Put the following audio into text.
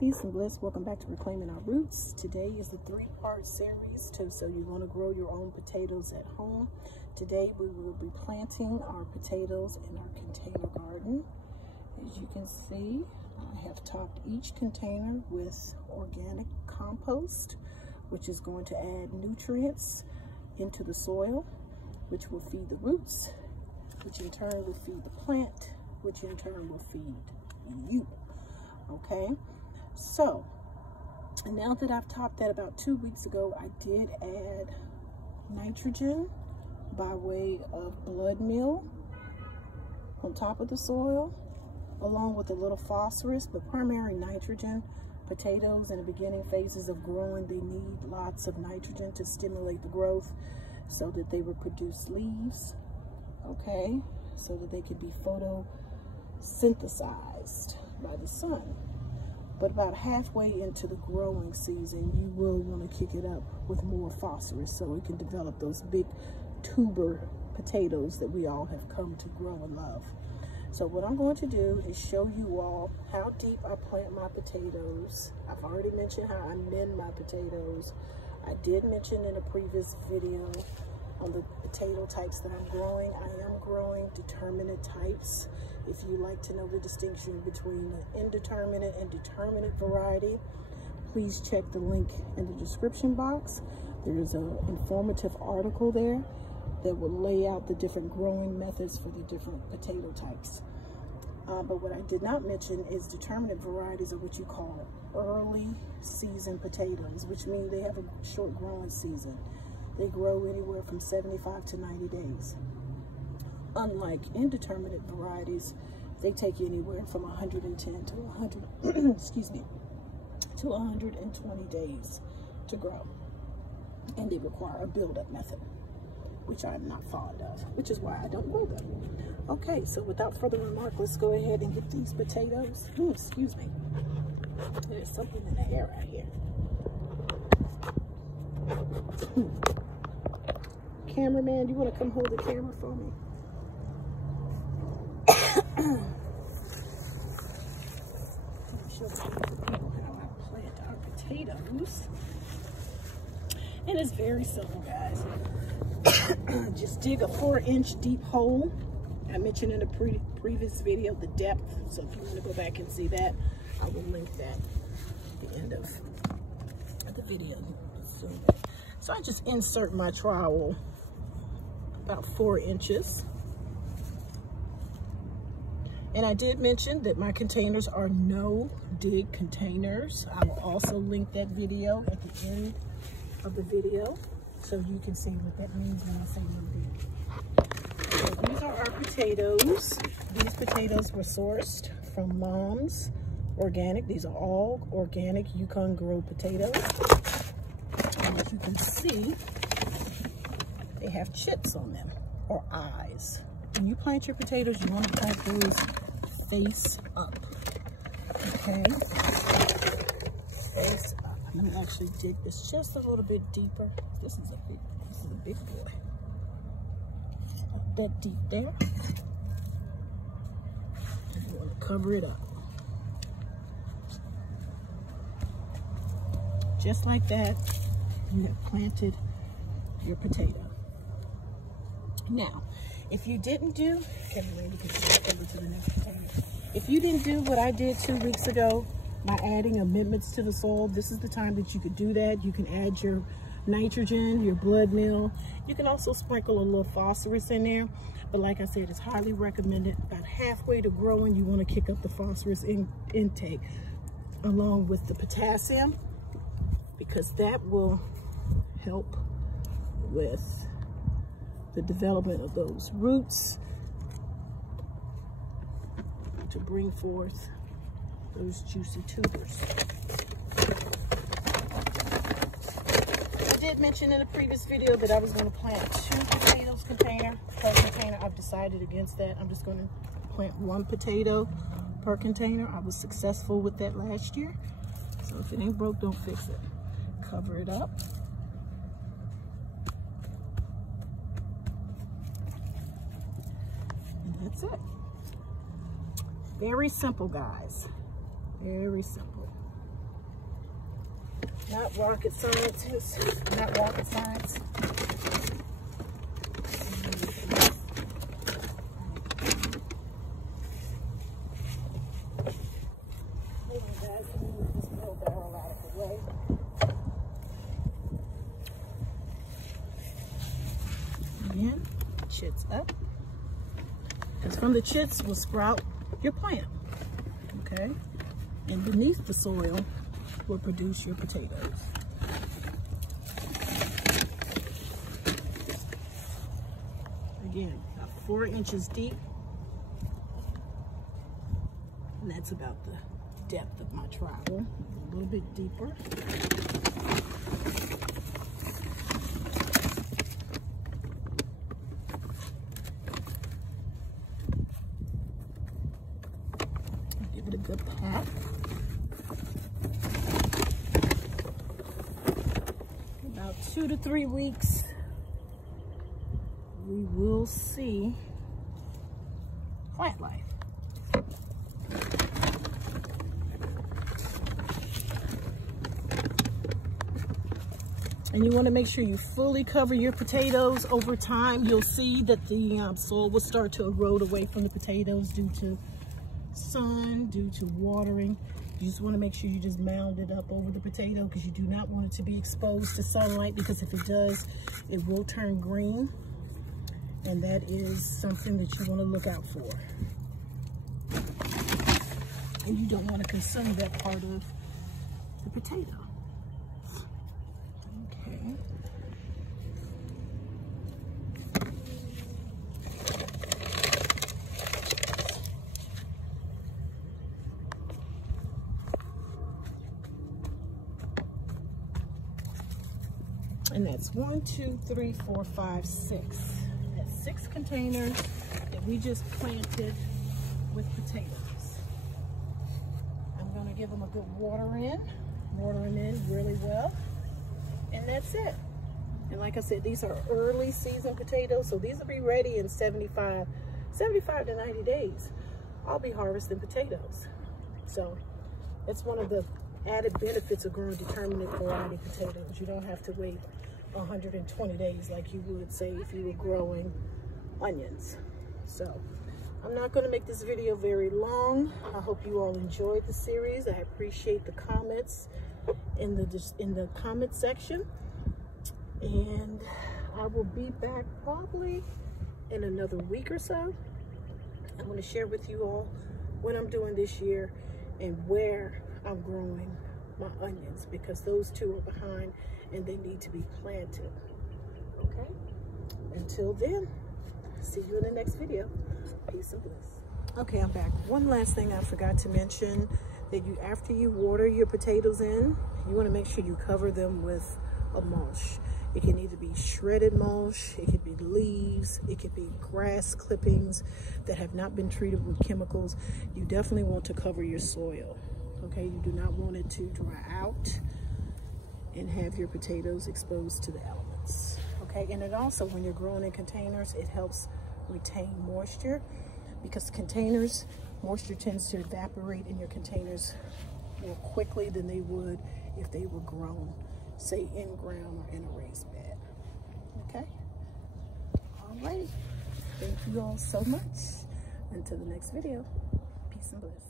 Peace and bliss. Welcome back to Reclaiming Our Roots. Today is a 3-part series so you want to grow your own potatoes at home. Today we will be planting our potatoes in our container garden. As you can see, I have topped each container with organic compost, which is going to add nutrients into the soil, which will feed the roots, which in turn will feed the plant, which in turn will feed you. Okay, so now that I've topped that about 2 weeks ago, I did add nitrogen by way of blood meal on top of the soil, along with a little phosphorus, but primary nitrogen. Potatoes in the beginning phases of growing, they need lots of nitrogen to stimulate the growth so that they will produce leaves, okay, so that they could be photosynthesized by the sun. But about halfway into the growing season, you will want to kick it up with more phosphorus so it can develop those big tuber potatoes that we all have come to grow and love. So what I'm going to do is show you all how deep I plant my potatoes. I've already mentioned how I mend my potatoes. I did mention in a previous video on the potato types that I'm growing. I am growing determinate types. If you like to know the distinction between the indeterminate and determinate variety, please check the link in the description box. There is an informative article there that will lay out the different growing methods for the different potato types. But what I did not mention is determinate varieties are what you call early season potatoes, which means they have a short growing season. They grow anywhere from 75 to 90 days. Unlike indeterminate varieties, they take anywhere from 110 to 100, excuse me, to 120 days to grow. And they require a build-up method, which I'm not fond of, which is why I don't grow them. Okay, so without further remark, let's go ahead and get these potatoes. Ooh, excuse me. There's something in the air right here. Cameraman, you want to come hold the camera for me? Show people how I plant our potatoes. And it's very simple, guys. Just dig a 4-inch deep hole. I mentioned in a previous video the depth, so if you want to go back and see that, I will link that at the end of the video. So I just insert my trowel about 4 inches. And I did mention that my containers are no-dig containers. I will also link that video at the end of the video so you can see what that means when I say no-dig. So these are our potatoes. These potatoes were sourced from Mom's Organic. These are all organic Yukon Grow potatoes. And as you can see, they have chips on them, or eyes. When you plant your potatoes, you want to plant those face up, okay? Face up. Let me actually dig this just a little bit deeper. This is a big boy. That deep there. And you want to cover it up. Just like that, you have planted your potato. Now, if you didn't do, if you didn't do what I did 2 weeks ago by adding amendments to the soil, this is the time that you could do that. You can add your nitrogen, your blood meal. You can also sprinkle a little phosphorus in there. But like I said, it's highly recommended. About halfway to growing, you want to kick up the phosphorus intake along with the potassium, because that will help with the development of those roots to bring forth those juicy tubers. I did mention in a previous video that I was going to plant 2 potatoes per container. I've decided against that. I'm just going to plant 1 potato per container. I was successful with that last year. So if it ain't broke, don't fix it. Cover it up. That's it. Very simple, guys. Very simple. Not rocket scientists, not rocket science. Again, chits up. Because from the chits will sprout your plant. Okay? And beneath the soil will produce your potatoes. Again, about 4 inches deep. And that's about the depth of my trowel. A little bit deeper. Give it a good pat. About 2 to 3 weeks, we will see plant life. And you want to make sure you fully cover your potatoes. Over time, you'll see that the soil will start to erode away from the potatoes due to sun, due to watering. You just want to make sure you just mound it up over the potato because you do not want it to be exposed to sunlight, because if it does, it will turn green. And that is something that you want to look out for. And you don't want to consume that part of the potato. Okay. And that's 1, 2, 3, 4, 5, 6. That's 6 containers that we just planted with potatoes. I'm going to give them a good watering in really well. And that's it. And like I said, these are early season potatoes, so these will be ready in 75 to 90 days. I'll be harvesting potatoes. So that's one of the added benefits of growing determinate variety potatoes. You don't have to wait 120 days like you would, say, if you were growing onions. So I'm not going to make this video very long. I hope you all enjoyed the series. I appreciate the comments in the comment section, and I will be back probably in another week or so. I'm going to share with you all what I'm doing this year and where I'm growing my onions, because those two are behind and they need to be planted. Okay, until then, see you in the next video. Peace and bliss. Okay, I'm back. One last thing I forgot to mention, that after you water your potatoes in, you want to make sure you cover them with a mulch. It can either be shredded mulch, it could be leaves, it could be grass clippings that have not been treated with chemicals. You definitely want to cover your soil. Okay, you do not want it to dry out and have your potatoes exposed to the elements. Okay, and it also, when you're growing in containers, it helps retain moisture, because containers, moisture tends to evaporate in your containers more quickly than they would if they were grown, say, in ground or in a raised bed. Okay? All right. Thank you all so much. Until the next video, peace and bliss.